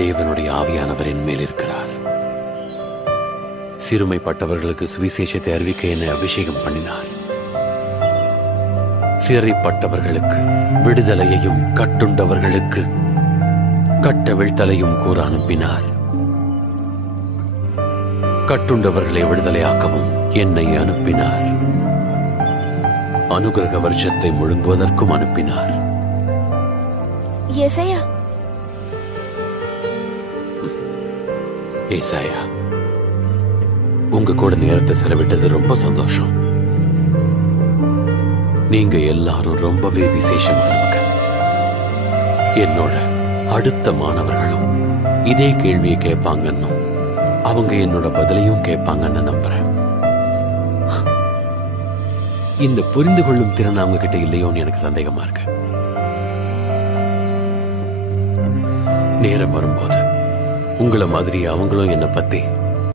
தேவனுடைய ஆவியானவரின் மேல் இருக்கிறார். சிறுமைப்பட்டவர்களுக்கு சுவிசேஷத்தை அறிவிக்க என்னை அபிஷேகம் பண்ணினார். சிறைப்பட்டவர்களுக்கு விடுதலையையும் கட்டுண்டவர்களுக்கு கட்டவிழ்த்தலையும் கூற அனுப்பினார். கட்டுண்டவர்களை விடுதலையாக்கவும் என்னை அனுப்பினார். அனுகிரக வருஷத்தை முழுங்குவதற்கும் அனுப்பினார். ஏசாயா, உங்க கூட நேரத்தை செலவிட்டது ரொம்ப சந்தோஷம். நீங்க எல்லாரும் ரொம்பவே விசேஷமானவங்க. என்னோட அடுத்த மாணவர்களும் இதே கேள்வியை கேட்பாங்கன்னு, அவங்க என்னோட பதிலையும் கேட்பாங்கன்னு நம்புறேன். இந்த புரிந்து கொள்ளும் திறன் அவங்க கிட்ட இல்லையோன்னு எனக்கு சந்தேகமா இருக்கு. நேரம் வரும்போது உங்களை மாதிரி அவங்களும் என்னை பத்தி